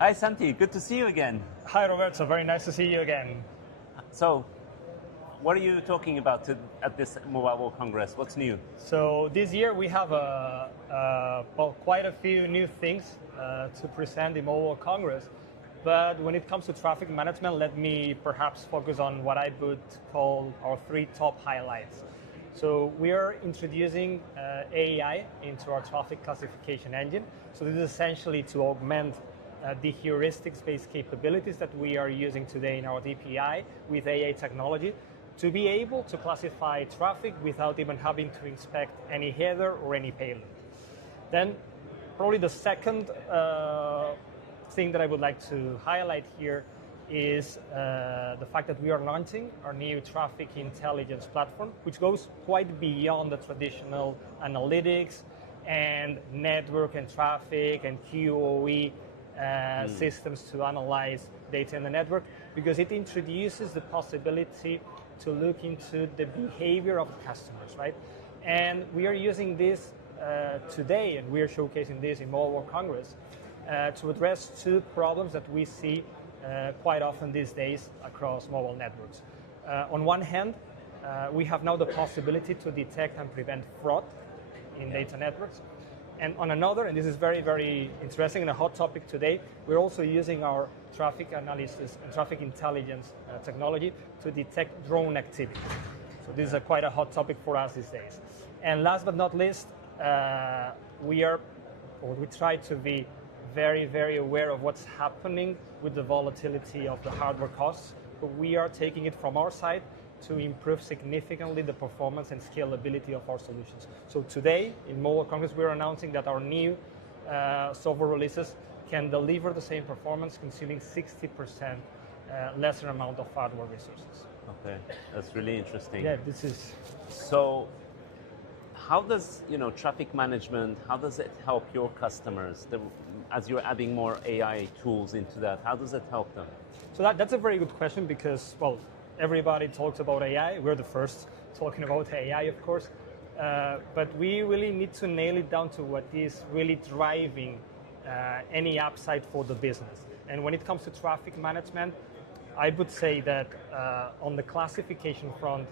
Hi, Santi. Good to see you again. Hi, Roberto. Very nice to see you again. So, what are you talking about at this Mobile World Congress? What's new? So this year we have quite a few new things to present in Mobile World Congress. But when it comes to traffic management, let me perhaps focus on what I would call our three top highlights. So we are introducing AI into our traffic classification engine. So this is essentially to augment the heuristics-based capabilities that we are using today in our DPI with AI technology to be able to classify traffic without even having to inspect any header or any payload. Then probably the second thing that I would like to highlight here is the fact that we are launching our new traffic intelligence platform, which goes quite beyond the traditional analytics and network and traffic and QoE systems to analyze data in the network, because it introduces the possibility to look into the behavior of the customers, right? And we are using this today, and we are showcasing this in Mobile World Congress to address two problems that we see quite often these days across mobile networks. On one hand, we have now the possibility to detect and prevent fraud in data networks. And on another, and this is very, very interesting and a hot topic today, we're also using our traffic analysis and traffic intelligence technology to detect drone activity. So this is quite a hot topic for us these days. And last but not least, we try to be very, very aware of what's happening with the volatility of the hardware costs, but we are taking it from our side to improve significantly the performance and scalability of our solutions. So today, in Mobile Congress, we're announcing that our new software releases can deliver the same performance, consuming 60% lesser amount of hardware resources. Okay, that's really interesting. Yeah, this is... So, how does traffic management, how does it help your customers as you're adding more AI tools into that? How does it help them? So that's a very good question because, well, everybody talks about AI. We're the first talking about AI, of course. But we really need to nail it down to what is really driving any upside for the business. And when it comes to traffic management, I would say that on the classification front,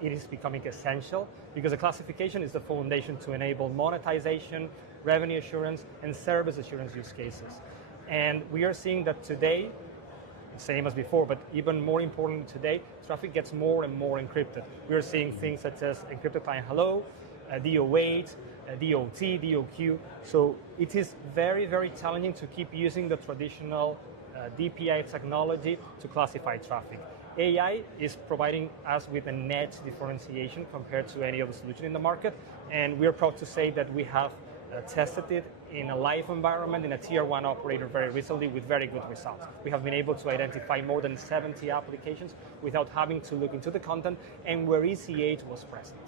it is becoming essential because the classification is the foundation to enable monetization, revenue assurance, and service assurance use cases. And we are seeing that today, same as before, but even more important today, traffic gets more and more encrypted. We are seeing things such as encrypted client hello, DO8, DOT, DOQ. So it is very, very challenging to keep using the traditional DPI technology to classify traffic. AI is providing us with an edge differentiation compared to any other solution in the market, and we're proud to say that we have tested it in a live environment in a tier 1 operator very recently with very good results. We have been able to identify more than 70 applications without having to look into the content and where ECH was present.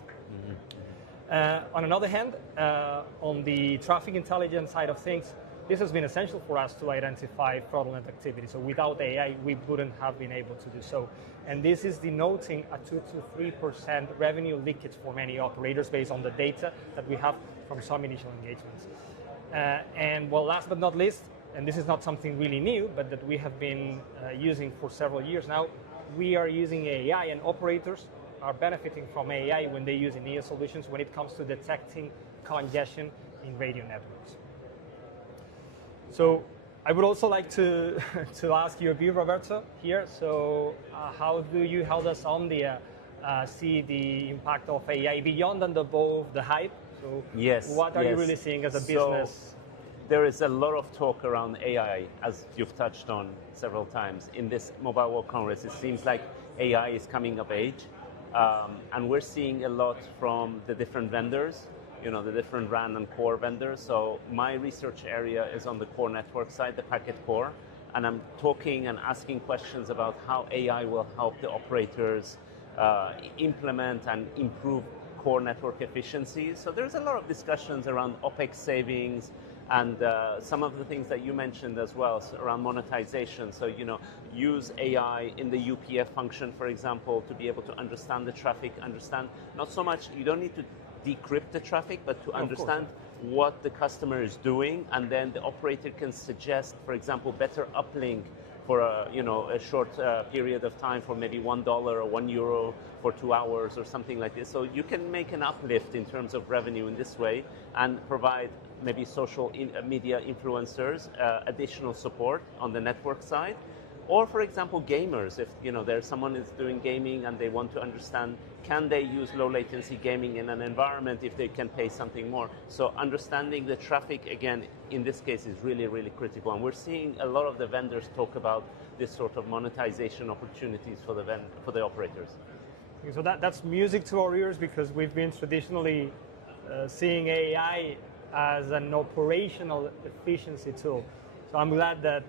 On another hand, on the traffic intelligence side of things, this has been essential for us to identify fraudulent activity. So without AI, we wouldn't have been able to do so. And this is denoting a 2 to 3% revenue leakage for many operators based on the data that we have from some initial engagements. And well, last but not least, and this is not something really new, but that we have been using for several years now, we are using AI, and operators are benefiting from AI when they use Enea solutions when it comes to detecting congestion in radio networks. So I would also like to ask your view, Roberto, here. So how does Omdia see the impact of AI beyond and above the hype? So yes, what are you really seeing as a business? So there is a lot of talk around AI, as you've touched on several times. In this Mobile World Congress, it seems like AI is coming of age. And we're seeing a lot from the different vendors, the different RAN and core vendors. So my research area is on the core network side, the packet core. And I'm talking and asking questions about how AI will help the operators implement and improve core network efficiency. So there's a lot of discussions around OpEx savings and some of the things that you mentioned as well, so around monetization. So, use AI in the UPF function, for example, to be able to understand the traffic, understand not so much, you don't need to decrypt the traffic, but to understand what the customer is doing, and then the operator can suggest, for example, better uplink for a short period of time for maybe $1 or €1 for 2 hours or something like this. So you can make an uplift in terms of revenue in this way and provide maybe social media influencers additional support on the network side. Or, for example, gamers, if there's someone who's doing gaming and they want to understand, can they use low latency gaming in an environment if they can pay something more? So understanding the traffic, again, in this case is really, really critical. And we're seeing a lot of the vendors talk about this sort of monetization opportunities for the operators. So that's music to our ears, because we've been traditionally seeing AI as an operational efficiency tool. So I'm glad that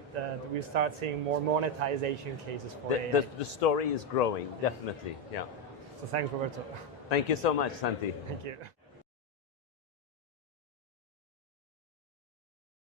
we start seeing more monetization cases for AI. The story is growing, definitely, yeah. So thanks, Roberto. Thank you so much, Santi. Thank you.